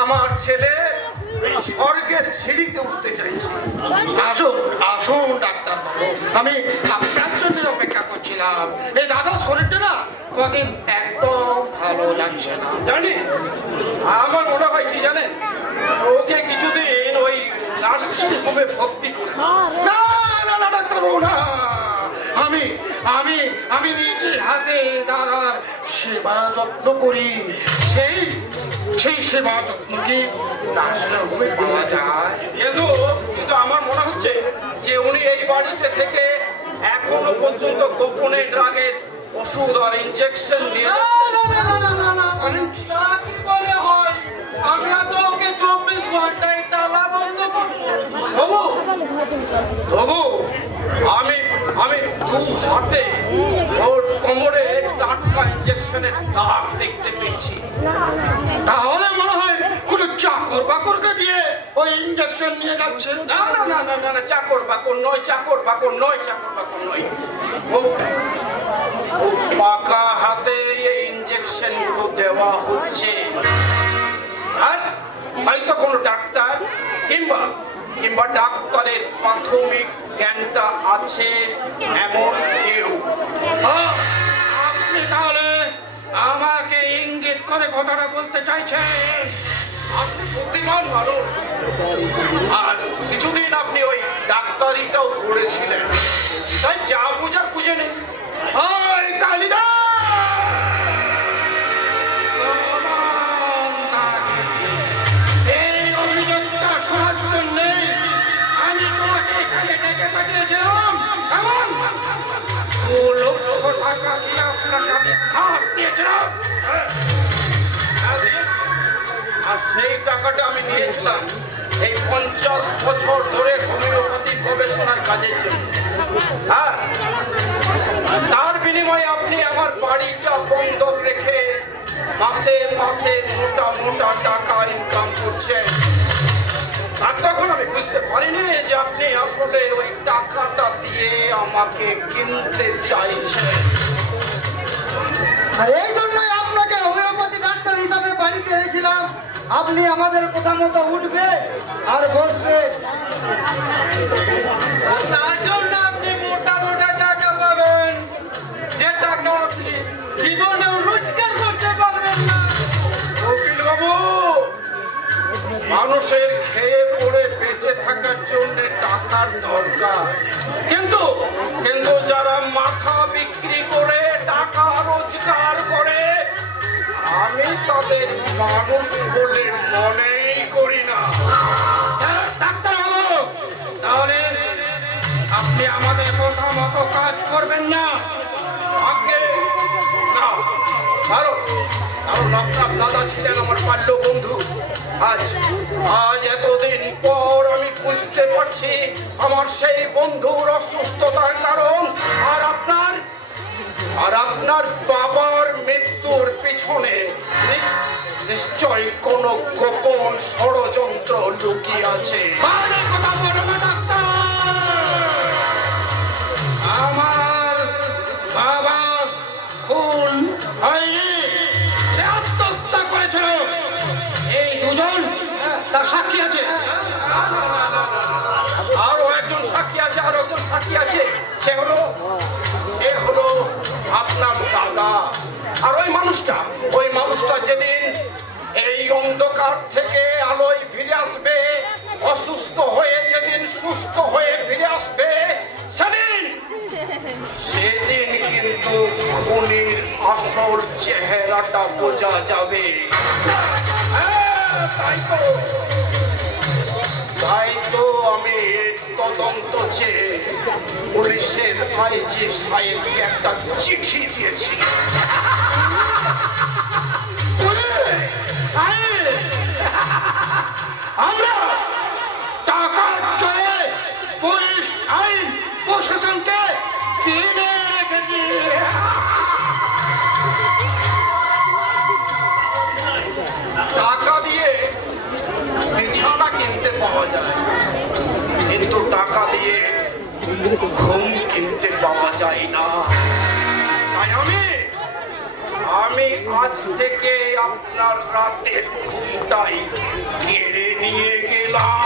আমার ছেলে স্বর্গের সিঁড়িতে উঠতে চাইছে। আসুন আসুন ডাক্তার বাবু, আমি আপনার জন্য অপেক্ষা করছিলাম। এই দাদা শরীরটা না কদিন একদম ভালো লাগছে না। জানি, আমার মনে হয় কি জানেন, ওকে কিছুদিন ওই নার্সিং হোমে ভর্তি করে। না না না ডাক্তার বাবু না, আমি আমি আমি নিজের হাতে দাদার সেবা যত্ন করি। সেই সেই সেবা যত্ন কি নার্সিং হোমে পাওয়া যায়? কিন্তু কিন্তু আমার মনে হচ্ছে যে উনি এই বাড়িতে থেকে এখনো পর্যন্ত গোপনে ড্রাগের ওষুধ আর ইনজেকশন দিয়ে আমরা তো ওকে 24 ঘন্টায় তালা বন্ধ করবো। তবু আমি আমি দু হাতে ওর কোমরে টাটকা ইনজেকশনের দাগ দেখতে পেয়েছি। তাহলে মনে হয় কোনো চাকর বাকরকে দিয়ে ওই ইঞ্জেকশন নিয়ে যাচ্ছেন। না না না না না না, চাকর বাকর নয়, চাকর বাকর নয়, চাকর বাকর নয়। ও পাকা হাতে এই ইনজেকশন গুলো দেওয়া হচ্ছে। আর হয়তো কোনো ডাক্তার কিংবা কিংবা ডাক্তারের প্রাথমিক জ্ঞানটা আছে এমন কেউ। আপনি তাহলে আমাকে ইঙ্গিত করে কথাটা বলতে চাইছেন? আপনি বুদ্ধিমান মানুষ, আর কিছুদিন আপনি ওই ডাক্তারিটাও পড়েছিলেন, তাই যা বুঝার বুঝে নিন। ওই কালিদা, এই অভিযোগটা শোনার জন্যে আমি তোমাকে এখানে ডেকে পাঠিয়েছিলাম। এমন 2 লক্ষ টাকা দিয়ে আপনাকে আমি ধার দিয়েছিলাম। হ্যাঁ, দিয়েছিলেন। আর সেই টাকাটা আমি নিয়েছিলাম এই 50 বছর ধরে হোমিওপ্যাথি গবেষণার কাজের জন্য। হ্যাঁ, তার বিনিময়ে আপনি আমার বাড়িটা বন্ধক রেখে মাসে মাসে মোটা মোটা টাকা ইনকাম করছেন। আর তখন আমি বুঝতে পারিনি যে আপনি আসলে ওই টাকাটা দিয়ে আমাকে কিনতে চাইছেন। আর এই জন্যই আপনাকে হোমিওপ্যাথি ডাক্তার হিসাবে বাড়িতে এনেছিলাম। আপনি আমাদের কথা মতো উঠবে আর বসবে। তার জন্য আপনি মোটা মোটা টাকা পাবেন, যে টাকা আপনি জীবনেও রোজগার করতে পারবেন না। উকিল বাবু, মানুষের খেয়ে পড়ে বেঁচে থাকার জন্য টাকার দরকার, কিন্তু কিন্তু যারা মাথা বিক্রি করে টাকা রোজগার করে, আমি তাদের মানুষ বলে মনেই করি না। ডাক্তার বাবু, তাহলে আপনি আমাদের কথা মতো কাজ করবেন না? আগে না, কারণ কারণ আপনার দাদা ছিলেন আমার বাল্য বন্ধু। আজ আজ এতদিন পর আমি বুঝতে পারছি আমার সেই বন্ধুর অসুস্থতার কারণ। আর আপনার বাবার মৃত্যুর পিছনে নিশ্চয়ই কোনো গোপন ষড়যন্ত্র লুকিয়ে আছে। মানে কথা বলবে ডাক্তার, আমার বাবা খুন হয়নি, সে আত্মহত্যা করেছিল। এই দুজন তার সাক্ষী আছে। আরো একজন সাক্ষী আছে, আরো একজন সাক্ষী আছে। সে হলো আপনার দাদা। আর ওই মানুষটা যেদিন এই অন্ধকার থেকে আলোয় ফিরে আসবে, অসুস্থ হয়ে যেদিন সুস্থ হয়ে ফিরে আসবে, সেদিন কিন্তু খুনির আসল চেহারাটা বোঝা যাবে। তাই তো আমি তদন্ত চেয়ে পুলিশের আইজি সাহেবকে একটা চিঠি দিয়েছি। আমরা টাকা চলে পুলিশ আইন প্রশাসনকে কিনে রেখেছি। টাকা দিয়ে বিছানা কিনতে পাওয়া যায়, কিন্তু টাকা দিয়ে ঘুম কিনতে পাওয়া যায় না। তাই আজ থেকে আপনার রাতের ঘুমটাই কেড়ে নিয়ে গেলাম।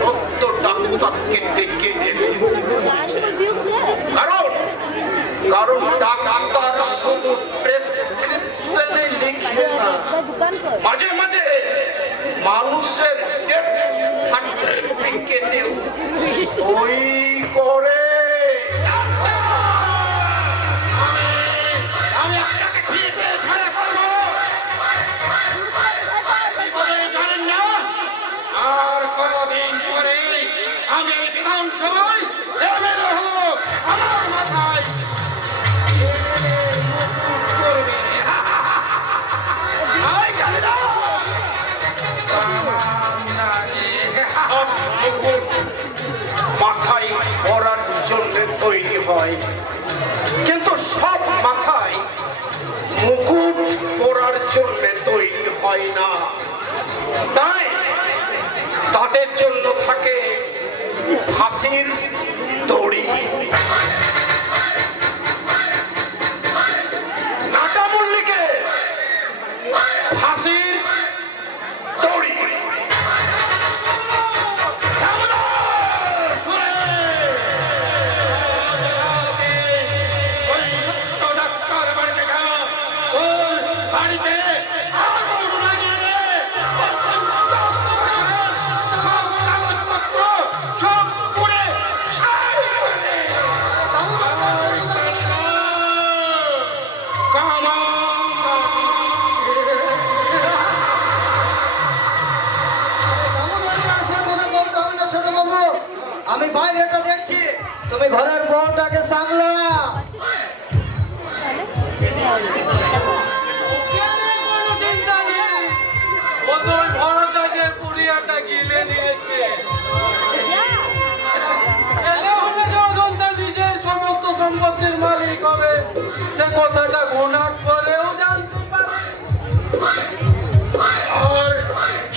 সত্য ডাক্তারকে ডেকে এনে কারণ ডাক্তার শুধু প্রেসক্রিপশনে লিখে না, মাঝে মাঝে মানুষের ডেথ সার্টিফিকেটেও সই করে। আমি আপনাকে পিঠে ঝাড়ে পড়বো। আপনি জানেন না, আর কয়দিন পরে আমি এই বিধানসভায় এমএলএ হব। আমার মাথায় করবে। আই কালিদা সব মুকুট মাথায় পরার জন্য তৈরি হয়, কিন্তু সব মাথায় মুকুট পরার জন্য তৈরি হয় না। তাই তাদের জন্য থাকে ফাঁসির দড়ি। নাটা মল্লিকে ফাঁসির দড়ি। আমি বাইরেটা দেখছি, তুমি ঘরের বউটাকে সামলা। কোনো চিন্তা নেই, ও তো ওই ভরদ্বাজের পুরিয়াটা গিলে নিয়েছে। ছেলে হলে যখন তার নিজের সমস্ত সম্পত্তির মালিক হবে, সে কথাটা ঘোনাক করেও জানতে পারে। আর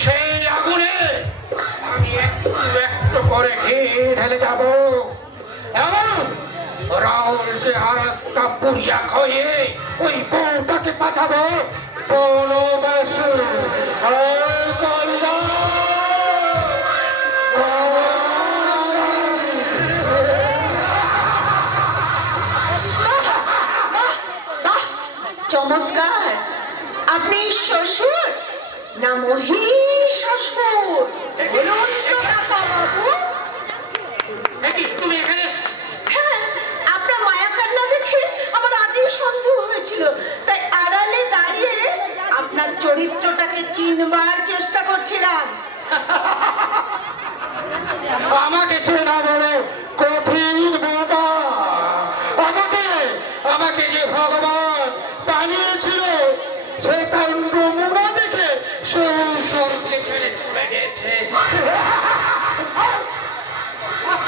সেই আগুনে আমি একটু একটু করে ঘি ঢেলে যাব এবং রাহুলকে আর একটা পুরিয়া খাইয়ে ওই বউটাকে পাঠাবো বনবাসে। এই কালিদা চমৎকার! আপনি শ্বশুর না মহিষাসুর? বলুন তো কাকা বাবু। তুমি এখানে? হ্যাঁ, আপনার মায়া কান্না দেখে আমার আজই সন্দেহ হয়েছিল, তাই আড়ালে দাঁড়িয়ে আপনার চরিত্রটাকে চিনবার চেষ্টা করছিলাম। আমাকে চেনা বড় কঠিন বাবা। আমাকে যে ভগবান বানিয়েছিল সেই তার নমুনা দেখে সেই সবকে ছেড়ে চলে গেছে।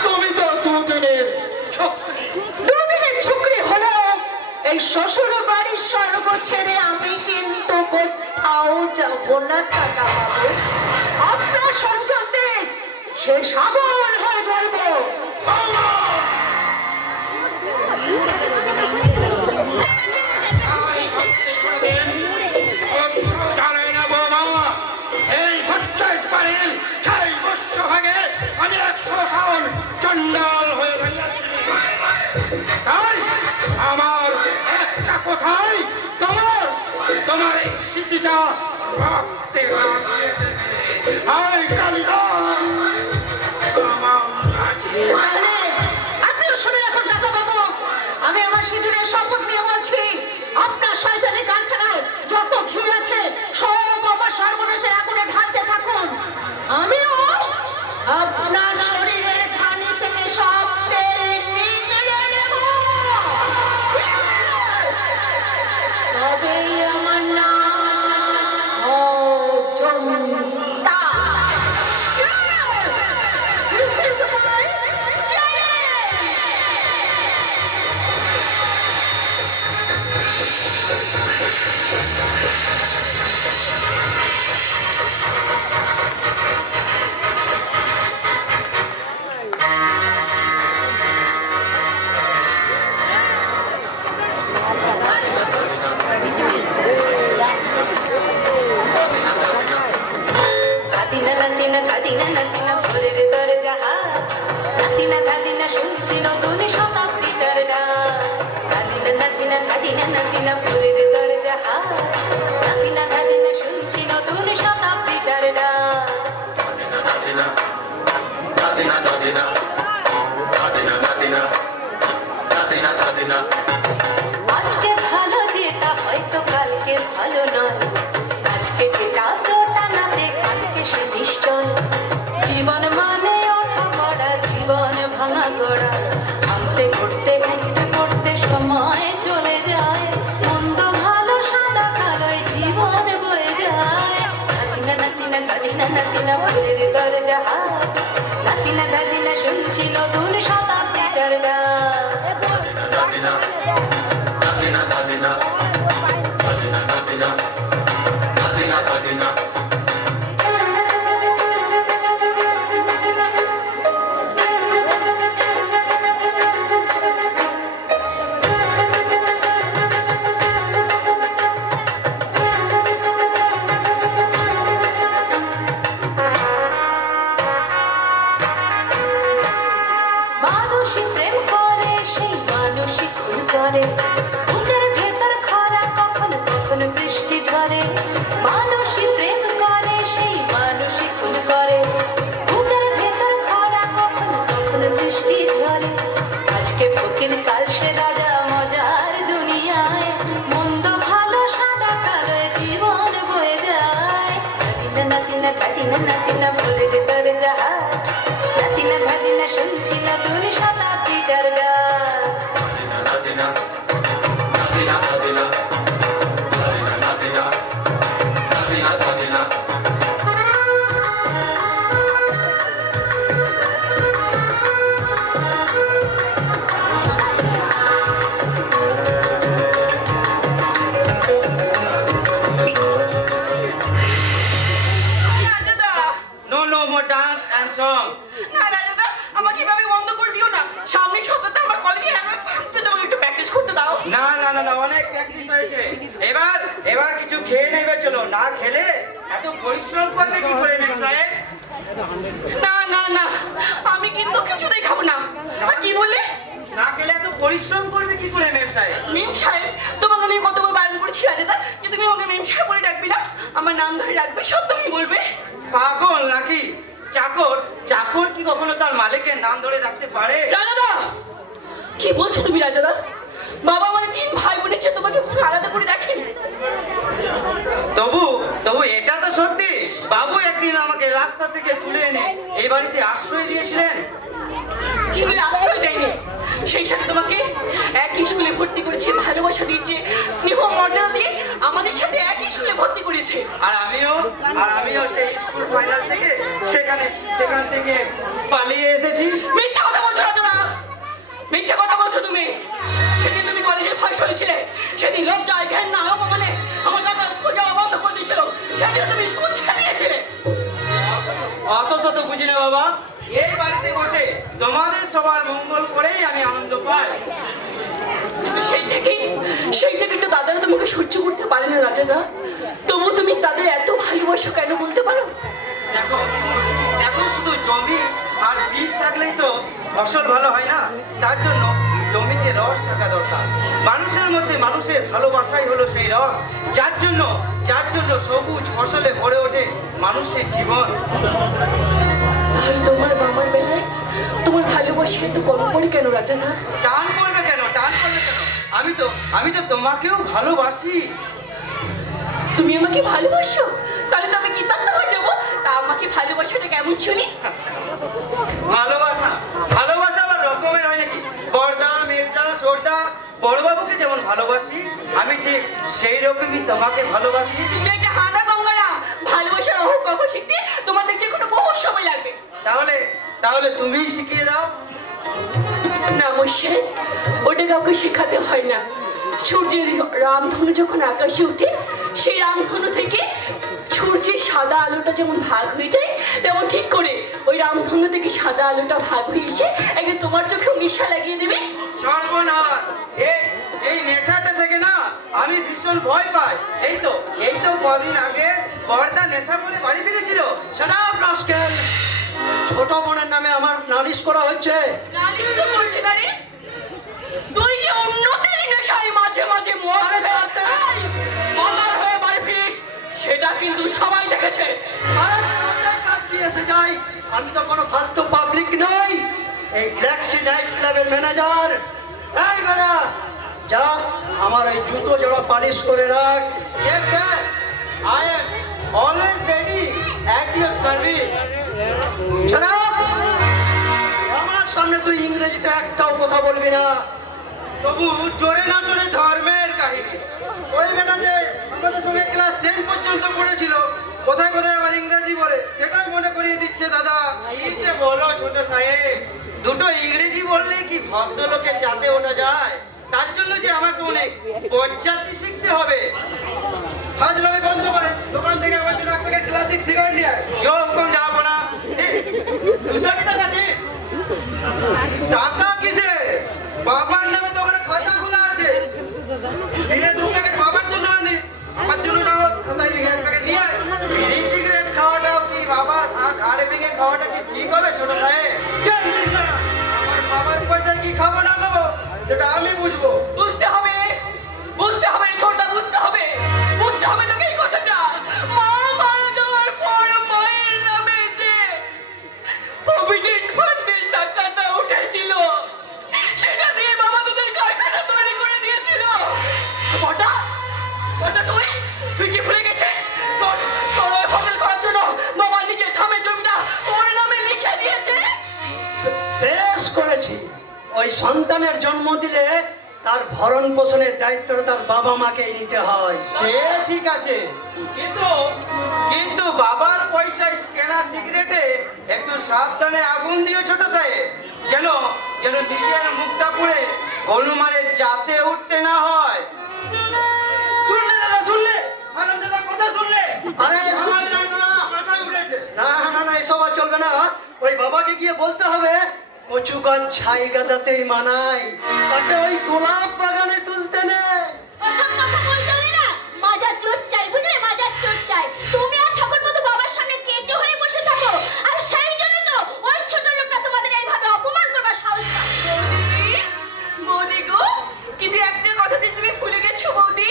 তুমি তো দুদিনের ছুকরি হলো এই শ্বশুর বাড়ির স্বর্গ ছেড়ে আমি কিন্তু কোথাও যাব না কাকা বাবু। আপনার ষড়যন্ত্রে সে সাগর হয়ে জ্বলবো। জানাই না বৌমা, এই পঞ্চায়েত বাড়ির 6 বছর আগে আমি 100 সাল চন্ডাল হয়ে বেরিয়েছি। তাই আমার একটা কথাই তোমার এই স্মৃতিটা রাখতে হবে। এই কালিদা তাহলে আপনিও শুনে রাখুন কাকা বাবু, আমি আমার সিঁদুরের শপথ নিয়ে বলছি, আপনার শয়তানের কারখানায় যত ঘি আছে সব আমার সর্বনাশের আগুনে ঢালতে থাকুন। আমিও আপনার শরীরের ঘানি থেকে সব তেল নিংড়ে নেব। তবেই আমার নাম অজন্তা। ধাদিনা নাতিনা ভোরের দরজা হাট নাতিনা ধাদিনা শুনছি নতুন শতাব্দীটার গান মানুষই প্রেম করে সেই মানুষই খুন করে বুকের ভেতর খরা কখন কখন বৃষ্টি ঝরে মানুষই প্রেম করে সেই মানুষই খুন করে বুকের ভেতর খরা কখন কখন বৃষ্টি ঝরে আজকে ফকির কাল সে রাজা মজার দুনিয়ায় মন্দ ভালো সাদা কালো জীবন বয়ে যায় নাতিনা নাতিনা নাতিনা ভোরের দরজা হাট নাতিনা ধাদিনা শুনছি নতুন শতাব্দীটার গান রাজাদা, No, no more dance and song. না রাজাদা, আমাকে এভাবে বন্ধ করে দিও না। সামনের সপ্তাহে আমার কলেজে অ্যানুয়াল ফাংশন, আমাকে একটু প্র্যাকটিস করতে দাও। না না না না, অনেক প্র্যাকটিস হয়েছে। এবার কিছু খেয়ে নেবে, চলো। না খেলে এত পরিশ্রম করবে কি করে ম্যাম সাহেব? না না না, আমি কিন্তু কিছুতেই খাবো না। আর কি বললে? না খেলে এত পরিশ্রম করবে কি করে ম্যাম সাহেব? মেম সাহেব, তোমাকে আমি কতবার বারণ করেছি রাজাদা যে তুমি আমাকে মেম সাহেব বলে ডাকবে না, আমার নাম ধরে ডাকবে, সব তুমি বলবে। পাগল নাকি? চাকর কি কখনো তার মালিকের নাম ধরে রাখতে পারে? রাজাদা, কি বলছো তুমি রাজাদা? বাবা আমাদের 3 ভাই বোনের চেয়ে তোমাকে খুব আলাদা করে দেখেন। তবু এটা তো সত্যি, বাবু একদিন আমাকে রাস্তা থেকে তুলে এনে এই বাড়িতে আশ্রয় দিয়েছিলেন। শুধু আশ্রয় দেয়নি, সেই সাথে তোমাকে একই স্কুলে ভর্তি করেছে, ভালোবাসা দিয়েছে, স্নেহ মর্যাদা দিয়ে আমাদের সাথে একই স্কুলে ভর্তি করেছে। আর আমিও সেই স্কুল ফাইনাল থেকে সেখান থেকে পালিয়ে এসেছি। মিথ্যা কথা বলছো রাজাদা, মিথ্যা কথা বলছো তুমি। সেদিন তুমি কলেজে ফার্স্ট হয়েছিলে, সেদিন লজ্জায় ঘেন্না অপমানে আমার দাদা স্কুল যাওয়া বন্ধ করে দিয়েছিল, সেদিন তুমি স্কুল ছেড়ে দিয়েছিলে। অত শত বুঝি না বাবা, এই বাড়িতে বসে তোমাদের সবার মঙ্গল করেই আমি আনন্দ পাই। কিন্তু সেই থেকে তো দাদারা তোমাকে সহ্য করতে পারে না রাজাদা। তবু তুমি তাদের এত ভালোবাসো কেন বলতে পারো? দেখো শুধু জমি আর বীজ থাকলেই তো ফসল ভালো হয় না, তার জন্য জমিতে রস থাকা দরকার। মানুষের মধ্যে মানুষের ভালোবাসাই হলো সেই রস, যার জন্য সবুজ ফসলে ভরে ওঠে মানুষের জীবন। তাহলে তোমার মামার বেলায় তোমার ভালোবাসা এত কম পড়ে কেন রাজাদা? টান পড়বে কেন? আমি তো তোমাকেও ভালোবাসি। তুমি আমাকে ভালোবাসো? তাহলে তো আমি কৃতজ্ঞ হয়ে যাবো। তা আমাকে ভালোবাসাটা কেমন শুনি? ভালোবাসা আবার রকমের হয় নাকি? বড়দা, মির্জা, সর্দা, বড়বাবুকে যেমন ভালোবাসি, আমি ঠিক সেই রকমই তোমাকে ভালোবাসি। তুমি একটা হাঁদা গঙ্গারাম, ভালোবাসার অহংকার শিখতে তোমাদের যে কোনো বহু সময় লাগবে। তাহলে তুমিই শিখিয়ে দাও। না মশাই, ওটা কাউকে শেখাতে হয় না। সূর্যের রামধনু যখন আকাশে ওঠে, সেই রামধনু থেকে সূর্যের সাদা আলোটা যেমন ভাগ হয়ে যায়, তেমন ঠিক করে ওই রামধনু থেকে সাদা আলোটা ভাগ হয়ে এসে একদিন তোমার চোখেও নেশা লাগিয়ে দেবে। সর্বনাশ! এই নেশাটা থেকে না আমি ভীষণ ভয় পাই। এই তো কদিন আগে বড়দা নেশা করে বাড়ি ফিরেছিল। ছোট বোনের নামে আমার নালিশ করা হচ্ছে। নালিশ তো করছে না রে, তুই যে উন্নতির নেশায় মাঝে মাঝে মদার হয়ে বাড়ি ফিরিস, সেটা কিন্তু সবাই দেখেছে। এসে যাই, আমি তো কোনো ফালতু পাবলিক নই, এই গ্যালাক্সি নাইট ক্লাবের ম্যানেজার। এই বেটা, যা আমার এই জুতো জোড়া পালিশ করে রাখ। Yes sir, I am always ready at your service. আমার সামনে তুই ইংরেজিতে একটাও কথা বলবি না। তবু জোরে না জোরে ধর্মের কাহিনী। ওই বেটা যে আমাদের সঙ্গে ক্লাস 10 পর্যন্ত পড়েছিল, কোথায় কোথায় আবার ইংরেজি বলে, সেটাই মনে করিয়ে দিচ্ছে দাদা। এই যে বলো ছোট সাহেব, দুটো ইংরেজি বললেই কি ভদ্রলোকের জাতে ওঠা যায়? তার জন্য যে আমাকে অনেক পর্যাপ্তি শিখতে হবে। ফাজলামি বন্ধ করে দোকান থেকে আমার জন্য এক প্যাকেট ক্লাসিক সিগারেট নিয়ে আয়। জো হুকুম যাবো না। 200 টাকা দে। টাকা কিসে? বাবার নামে তো ওখানে খাতা খোলা আছে। দিনে 2 প্যাকেট বাবার জন্য আনি, আমার জন্য না হোক খাতায় লিখে 1 প্যাকেট নিয়ে আয়। বিড়ি সিগারেট খাওয়াটাও কি বাবার ঘাড়ে ভেঙে খাওয়াটা কি ঠিক হবে ছোট সাহেব? জানিস না, আমার বাবার পয়সায় কি খাবো না খাবো যেটা আমি বুঝবো। বুঝতে হবে ছোটদা, বুঝতে হবে তোকে এই কথাটা। মা মারা যাওয়ার পর মায়ের নামে যে প্রভিডেন্ট ফান্ডের টাকাটা উঠেছিল, সেটা দিয়ে বাবা তোদের কারখানা তৈরি করে দিয়েছিল। বটা তুই কি ভুলে গেছিস? তোর ওই হোটেল করার জন্য বাবা নিজের ধামের জমিটা তোর নামে লিখে দিয়েছে। বেশ করেছি। ওই সন্তানের জন্ম দিলে তার ভরণ পোষণের দায়িত্বটা তার বাবা মাকেই নিতে হয়। সে ঠিক আছে, কিন্তু কিন্তু বাবার পয়সায় কেনা সিগারেটে একটু সাবধানে আগুন দিও ছোট সাহেব, যেন যেন নিজের মুখটা পুড়ে হনুমানের জাতে উঠতে না হয়। শুনলে দাদা, শুনলে হারামজাদা কথা শুনলে? আরে আমার না মাথায় উঠেছে। না এসব আর চলবে না। ওই বাবাকে গিয়ে বলতে হবে কচু গাছ ছাই গাদাতেই মানায়, তাকে ওই গোলাপ বাগানে তুলতে নেই। ওসব কথা বলতে হলে না মাজার চোট চাই, বুঝলে? মাজার চোট চাই। তুমি আর ঠাকুর মতো বাবার সামনে কেঁচো হয়ে বসে থাকো, আর সেই জন্য তো ওই ছোট লোকটা তোমাদের এইভাবে অপমান করবার সাহস পায়। বৌদি গো, কিন্তু একটা কথা দিয়ে তুমি ভুলে গেছো বৌদি।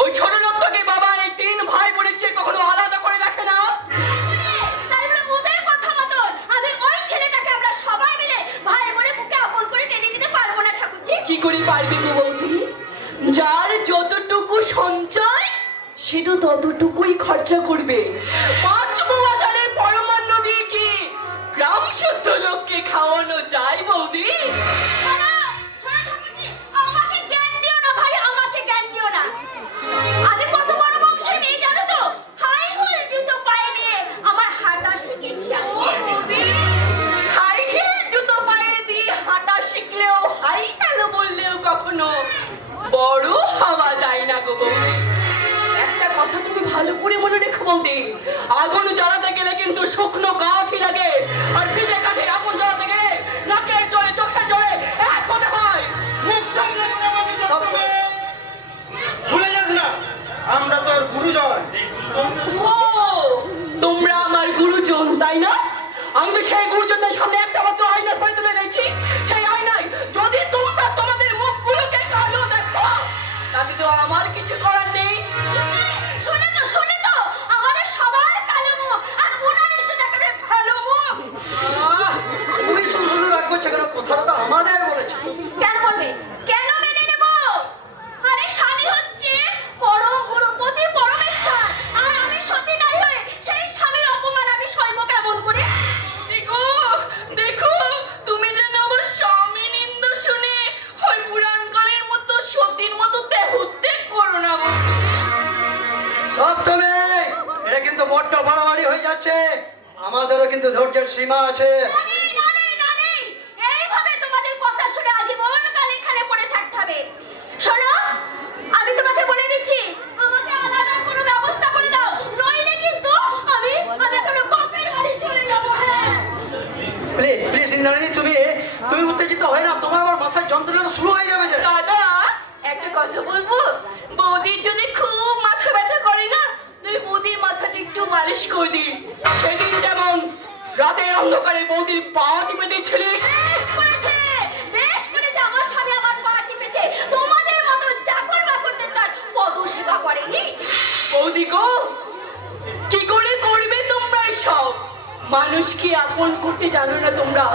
ওই ছোট লোকটাকে বাবা এই 3 ভাই বোনের চেয়ে কখনো আলাদা করে রাখে না। তাই বলে ওদের কথা মতন আমি ওই ছেলেটাকে আমরা সবাই মিলে ভাই বোনে বুকে আপন করে টেনে নিতে পারবো না ঠাকুরজি। কি করে পারবে গো বৌদি? যার যতটুকু সঞ্চয় সে তো ততটুকুই খরচা করবে। 5 মোয়া চালের পরমান্ন দিয়ে কি গ্রাম শুদ্ধ লোককে খাওয়ানো যায় বৌদি? শোনো ঠাকুরজি, আমাকে জ্ঞান দিও না ভাই, আমাকে জ্ঞান দিও না। আমি কত বড় বংশের মেয়ে জানো তো? হাই হুল জুতো পায়ে দিয়ে আমার হাঁটা শিখেছি আমি। বৌদি, হাই হিল জুতো পায়ে দিয়ে হাঁটা শিখলেও হাই হ্যালো বললেও কখনো বড় হওয়া যায় না গো বৌদি। একটা কথা তুমি ভালো করে মনে রেখো বৌদি, আগুন জ্বালাতে গেলে কিন্তু শুকনো কাঠই লাগে, আর ভিজে কাঠে আগুন জ্বালাতে গেলে নাকের জলে চোখের জলে এক হতে হয়। মুখ সামনে বলে আমাকে সত্য মেয়ে। ভুলে যাস না, আমরা তোর গুরুজন। ও, তোমরা আমার গুরুজন তাই না? আমি তো সেই গুরুজনদের সামনে একটা মাত্র আয়না ধরে তুলে রেখেছি। সেই আয়নায় যদি তোমরা তোমাদের মুখগুলোকে কালো দেখো, তাতে তো আমার কিছু করার নেই। শুনে তো আমাদের সবার কালো মুখ, আর ওনার সেটা করে ভালো মুখ। তুমি শুধু রাগ করছে কেন? কথাটা তো আমাদের বলেছে। কেন বলবে? কেন মেনে নেব? আরে স্বামী হচ্ছে পরম গুরুপতি পরমেশ্বর, আর আমি সতী নারী হয়ে সেই স্বামীর অপমান আমি সইব কেমন করে? দেখো দেখো, তুমি যেন আমার স্বামী নিন্দা শুনে ওই পুরাণকালের মতো সতীর মতো দেহত্যাগ করো না বৌদি। সত্য মেয়ে, এটা কিন্তু বড্ড বাড়াবাড়ি হয়ে যাচ্ছে। আমাদেরও কিন্তু ধৈর্যের সীমা আছে। নানি, এইভাবে তোমাদের কথা শুনে আজীবন কাল এখানে পড়ে থাকতে হবে। শোনো, আমি তোমাকে বলে দিচ্ছি, আমাকে আলাদা কোনো ব্যবস্থা করে দাও, নইলে কিন্তু আমি কোনো বাপের বাড়ি চলে যাবো। হ্যাঁ, প্লিজ ইন্দ্রাণী, তুমি উত্তেজিত হয় না, তোমার আবার মাথায় যন্ত্রণা শুরু হয়ে যাবে যে। দাদা, একটা কথা বলবো? বৌদির যদি খুব মাথা ব্যথা করে না, তুই বৌদির মাথাটা একটু মালিশ করে দি। সেদিন যেমন রাতের অন্ধকারে বৌদির পা টিপে দিয়েছিলিস। বেশ করেছে আমার স্বামী আমার পা টিপেছে। তোমাদের মতো চাকর বাকরদের তার পদ সেবা করেনি। বৌদি গো, কি করে করবে তোমরা এসব? মানুষকে আপন করতে জানো না তোমরা,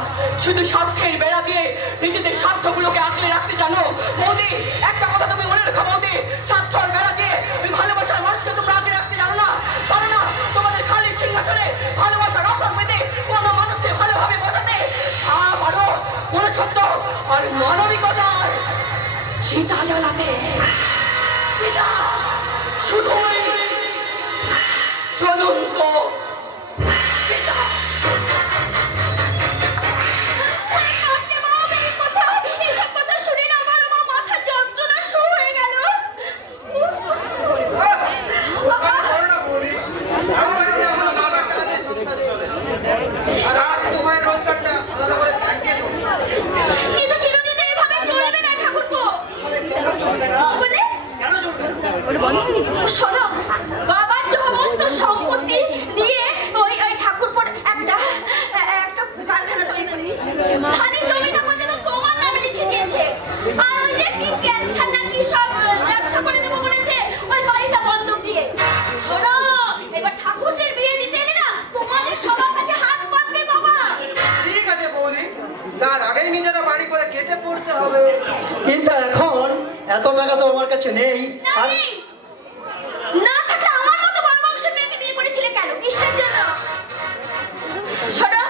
শুধু স্বার্থের বেড়া দিয়ে নিজেদের স্বার্থগুলোকে আঁকড়ে রাখতে জানো। বৌদি, একটা কথা তুমি মনে রেখো বৌদি, স্বার্থের বেড়া দিয়ে ওই ভালোবাসার মানুষকে তোমরা আঁকড়ে রাখতে জানো না, পারো না। তোমাদের খালি সিংহাসনে ভালোবাসার আসন পেতে কোনো মানুষকে ভালোভাবে বসাতে পারো মনুষ্যত্ব আর মানবিকতার চিতা জ্বালাতে। চিতা শুধুই জ্বলন্ত চিতা। এসব কথা শুনে না আমার মাথার যন্ত্রণা শুরু হয়ে গেল। আমার টাকা দিয়ে সংসার চলে। আর আমাদের তোমার রোজগারটা আলাদা করে ব্যাংকে জমে। কিন্তু চিরদিন এইভাবে চলবে না ঠাকুরপো। বলে শোনো, বাবার সমস্ত সম্পত্তি দিয়ে ওই ঠাকুরপোর একটা কারখানা তৈরি করিস। খালি জমিটা পর্যন্ত তোমার নামে লিখে দিয়েছে। আর ওই যে কি ক্যান্সার না কি সব ব্যবসা করে দেবো বলেছে ওই বাড়িটা বন্ধক দিয়ে। শোনো, এবার ঠাকুরদের বিয়ে দিতে এলে না তোমাদের সবার কাছে হাত পাতবে বাবা। ঠিক আছে বৌদি, তার আগেই নিজেরা বাড়ি করে কেটে পড়তে হবে। কিন্তু এখন এত টাকা তো আমার কাছে নেই। আর নানি, না থাকলে আমার মতো বড় বংশের মেয়েকে বিয়ে করেছিলে কেন? কিসের জন্য? শোনো,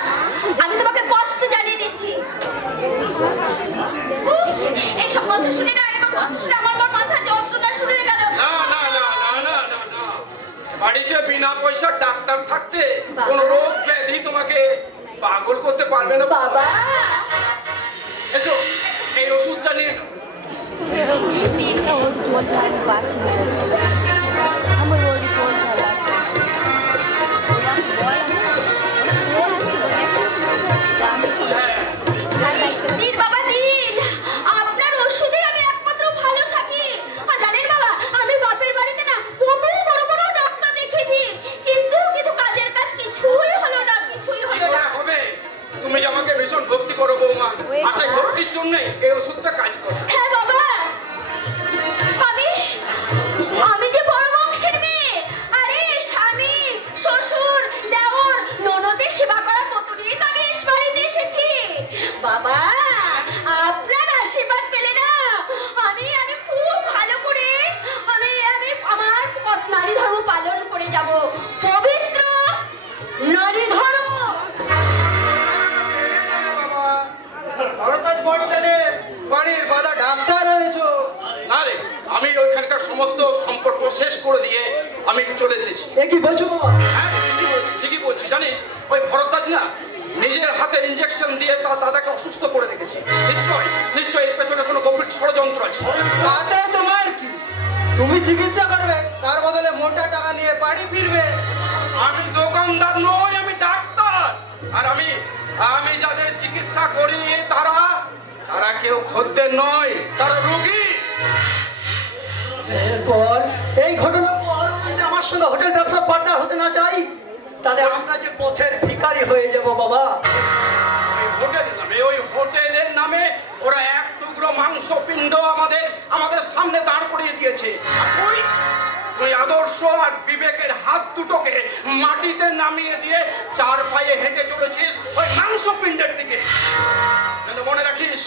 আমি তোমাকে কষ্ট জানিয়ে দিচ্ছি। উফ, এইসব কথা শুনে না, একদম কথা শুনে আমার মাথা যন্ত্রণা শুরু হয়ে গেল। না না না না না না না, বাড়িতে বিনা পয়সার ডাক্তার থাকতে কোন রোগ ব্যাধি তোমাকে পাগল করতে পারবে না। বাবা, এসো, এই ওষুধটা নিয়ে নাও। দিন বাবা দিন, আপনার ওষুধে আমি একমাত্র ভালো থাকি। আর জানেন বাবা, আমি বাপের বাড়িতে না কত বড় বড় ডাক্তার দেখেছি, কিন্তু কাজের কাজ কিছুই হলো না, কিছুই কি হলো করে না। হবে? তুমি যে আমাকে ভীষণ ভক্তি করো বৌমা, আর সেই ভক্তির জন্যই এই ওষুধটা কাজ করে। হ্যাঁ বাবা, আমি যে বড় বংশের মেয়ে। আরে স্বামী, শ্বশুর, দেওর, ননদের সেবা করার মতো নিয়ে তো আমি এই বাড়িতে এসেছি। বাবা, আপনার আশীর্বাদ পেলে না আমি খুব ভালো করে আমি আমার নারী ধর্ম পালন করে যাব। পবিত্র নারী ধর্ম। বাবা, ভরতাজ বড়চাঁদের বাড়ির বাঁধা ডাক্তার হয়েছো। না রে, আমি ওইখানকার সমস্ত সম্পর্ক শেষ করে দিয়ে আমি চলে এসেছি। এ কি বলছো বাবা? হ্যাঁ, ঠিকই বলছি। জানিস, ওই ভরদ্বাজ না নিজের হাতে ইনজেকশন দিয়ে তার দাদাকে অসুস্থ করে রেখেছে। নিশ্চয়ই এর পেছনে কোনো গভীর ষড়যন্ত্র আছে। তাতে তোমার কি? তুমি চিকিৎসা করবে, তার বদলে মোটা টাকা নিয়ে বাড়ি ফিরবে। আমি দোকানদার নই, আমি ডাক্তার। আর আমি যাদের চিকিৎসা করি তারা কেউ খদ্দের নয়, তারা রোগী। এরপর এই ঘটনার পর যদি আমার সঙ্গে হোটেল ব্যবসা পার্টনার হতে না চাই, তাহলে আমরা যে পথের ভিখারি হয়ে যাব বাবা। ওই হোটেলের নামে ওরা এক টুকরো মাংস পিণ্ড আমাদের সামনে দাঁড় করিয়ে দিয়েছে। আর ওই আদর্শ আর বিবেকের হাত দুটোকে মাটিতে নামিয়ে দিয়ে চার পায়ে হেঁটে চলেছিস ওই মাংস পিণ্ডের দিকে। কিন্তু মনে রাখিস,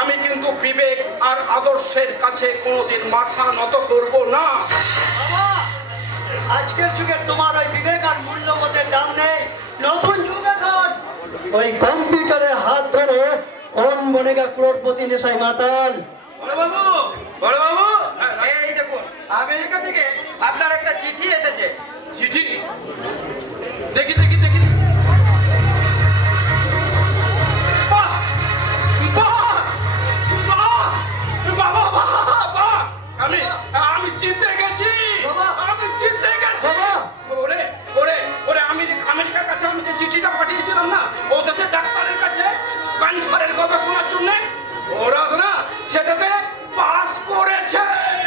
আমি কিন্তু বিবেক আর আদর্শের কাছে কোনোদিন মাথা নত করব না। বাবা, আজকের যুগে তোমার ওই বিবেক আর মূল্যবোধের দাম নেই। নতুন যুগ এখন। ওই কম্পিউটারের হাত ধরে কোন বনেগা ক্রোড়পতি নেশায় মাতাল। বড় বাবু, এই দেখুন, আমেরিকা থেকে আপনার একটা চিঠি এসেছে। চিঠি? দেখি দেখি দেখি। বাহ বাহ বাহ বাবা বাহ বাহ, আমি জিতে গেছি। বাবা! আমি জিতে গেছি। বাবা! ওরে ওরে ওরে, আমেরিকার কাছে আমি যে চিঠিটা পাঠিয়েছিলাম না, ও দেশের ডাক্তারের কাছে ক্যান্সারের গবেষণার জন্য, ওরা না সেটাতে পাস করেছে।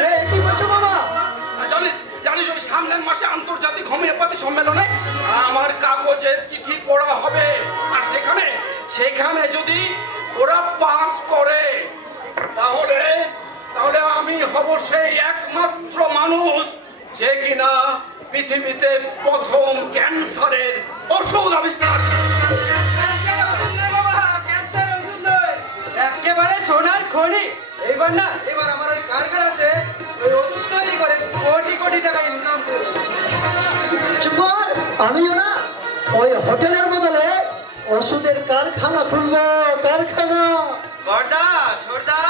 এ কি বলছো বাবা? জানিস ওই সামনের মাসে আন্তর্জাতিক হোমিওপ্যাথি সম্মেলনে আমার কাগজের চিঠি পড়া হবে। আর সেখানে যদি ওরা পাস করে, তাহলে আমি হব সেই একমাত্র মানুষ যে কিনা পৃথিবীতে প্রথম ক্যান্সারের ওষুধ আবিষ্কার। একেবারে সোনার খনি। এবার আমার ওই কারখানাতে ওই ওষুধ তৈরি করে কোটি কোটি টাকা ইনকাম করবো। চুপ কর, আমিও না ওই হোটেলের বদলে ওষুধের কারখানা খুলবো, কারখানা। বড়দা, ছোটদা,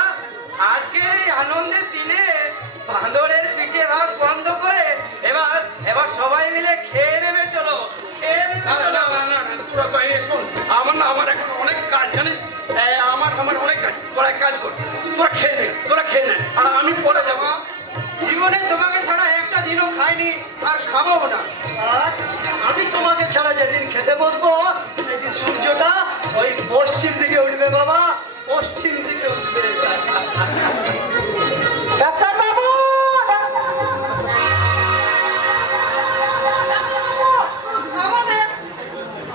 আজকের এই আনন্দের দিনে বাঁদরের পিঠে ভাগ বন্ধ করে এবার সবাই মিলে তোরা খেয়ে নে, তোরা খেয়ে নে, আর আমি পরে যাবো। জীবনে তোমাকে ছাড়া একটা দিনও খাইনি আর খাবো না। আর আমি তোমাকে ছাড়া যেদিন খেতে বসবো সেদিন সূর্যটা ওই পশ্চিম দিকে উঠবে বাবা, পশ্চিম দিকে উঠবে। ডাক্তারবাবু,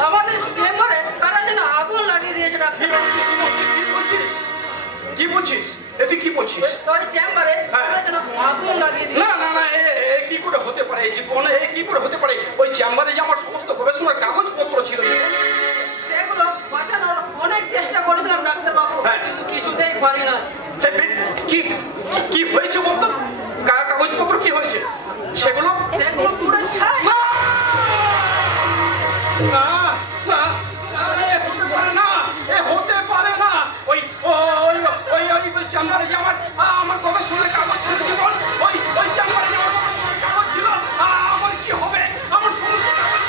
আমাদের চেম্বারে তারা যেন আগুন লাগিয়ে দিয়েছে কি বলছিস? কি বলছিস? এ তুই কি বলছিস? ওই চেম্বারে তারা যেন আগুন লাগিয়ে দিয়েছে। না না না, এ কি করে হতে পারে? এই জীবনে এ কি করে হতে পারে? ওই চেম্বারে যে আমার সমস্ত গবেষণার কাগজপত্র ছিল, সেগুলো বাঁচানোর অনেক চেষ্টা করেছিলাম ডাক্তারবাবু, হ্যাঁ। কিন্তু কিছুতেই পারি না। কি কি হয়েছে বলতো? কাগজপত্র কি হয়েছে সেগুলো? সেগুলো পুরো ছাই। না না না, এ হতে পারে না, এ হতে পারে না। ওই ওই ওই ওই চেম্বারে যে আমার গবেষণার কাগজ ছিল জীবন, ওই চেম্বারে যে আমার গবেষণার কাগজ ছিল, আমার কি হবে? আমার সমস্ত কাগজ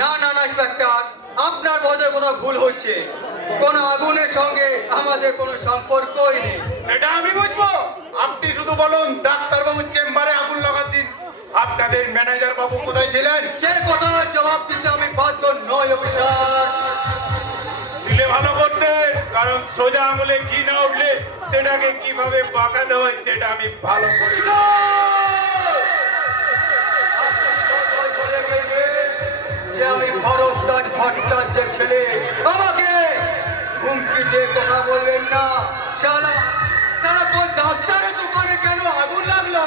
না না না ইন্সপেক্টর, আপনার বোধহয় কোনো ভুল হচ্ছে। কোনো আগুনের সঙ্গে আমাদের কোনো সম্পর্কই নেই। সেটা আমি বুঝবো। আপনি শুধু বলুন ডাক্তারবাবুর চেম্বারে আগুন লাগার দিন আপনাদের ম্যানেজার বাবু কোথায় ছিলেন? সে কথার জবাব দিতে আমি বাধ্য নই অফিসার। দিলে ভালো করতে, কারণ সোজা আঙুলে ঘি না উঠলে সেটাকে কিভাবে পাকাতে হয় সেটা আমি ভালো করে যে আমি ভরদ্বাজ ভট্টাচার্যের ছেলে, আমাকে হুমকি দিয়ে কথা বলবেন না। সারা সারা কোন ডাক্তারের দোকানে কেন আগুন লাগলো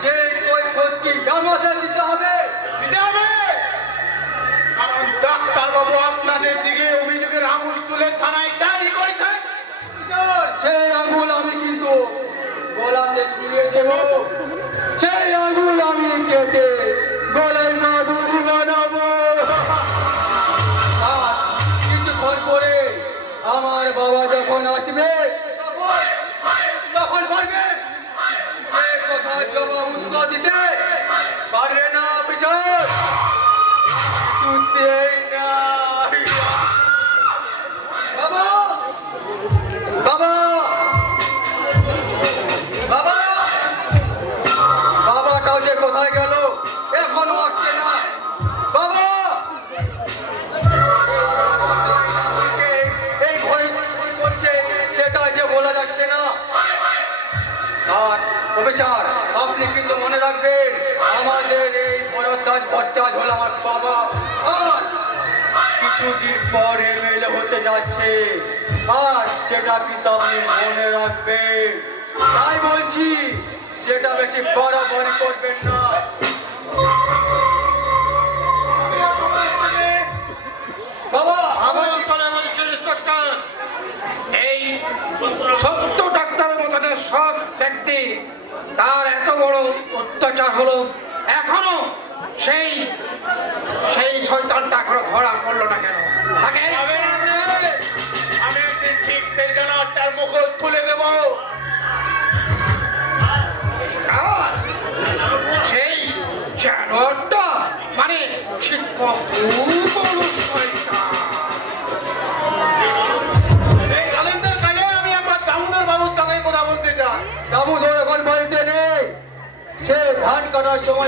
সেই কৈফিয়ত কি আমাদের দিতে হবে? দিতে হবে। কারণ ডাক্তারবাবু আপনাদের দিকে অভিযোগের আঙুল তুলে থানায় ডায়েরি করেছেন। স্যার, সেই আঙুল আমি কিন্তু গলাতে ছুঁড়ে দেব। সেই আঙুল আমি কেটে গলায় মাদুলি বানাবো। আর কিছুক্ষণ পরে আমার বাবা যখন আসবে তখন বলবে সে কথা জবাব উত্তর দিতে পারবে না অফিসার, কিছুতেই না। বাবা বাবা বাবা, বাবাটাও যে কোথায় গেল, এখনো আসছে না। বাবা, এই ঘরে কি করছে সেটা যে বলা যাচ্ছে না। আর অফিসার, আপনি কিন্তু মনে রাখবেন আমাদের এই ভরদ্বাজ ভট্টাচার্য হল আমার বাবা, আর কিছুদিন পর এমএলএ হতে যাচ্ছে, আর সেটা কিন্তু আপনি মনে রাখবেন। তাই বলছি সেটা বেশি বাড়াবাড়ি করবেন না। বাবা, আমার তলে বলছেন ইন্সপেক্টর, এই সত্য ডাক্তারের মতন সৎ ব্যক্তি, তার এত বড় অত্যাচার হলো, এখনো সেই শয়তানটা এখনো ধরা পড়লো না কেন? তাকে আমি একদিন ঠিক সেই জানাটার মুখোশ খুলে দেব। আর সেই জানোয়ারটা মানে সে কত বড় শয়তান। এই কালেন্দার কাজে আমি আমার দামোদর বাবুর সঙ্গে কথা বলতে চাই। দামোদর এখন বাড়িতে নেই, সে ধান কাটার সময়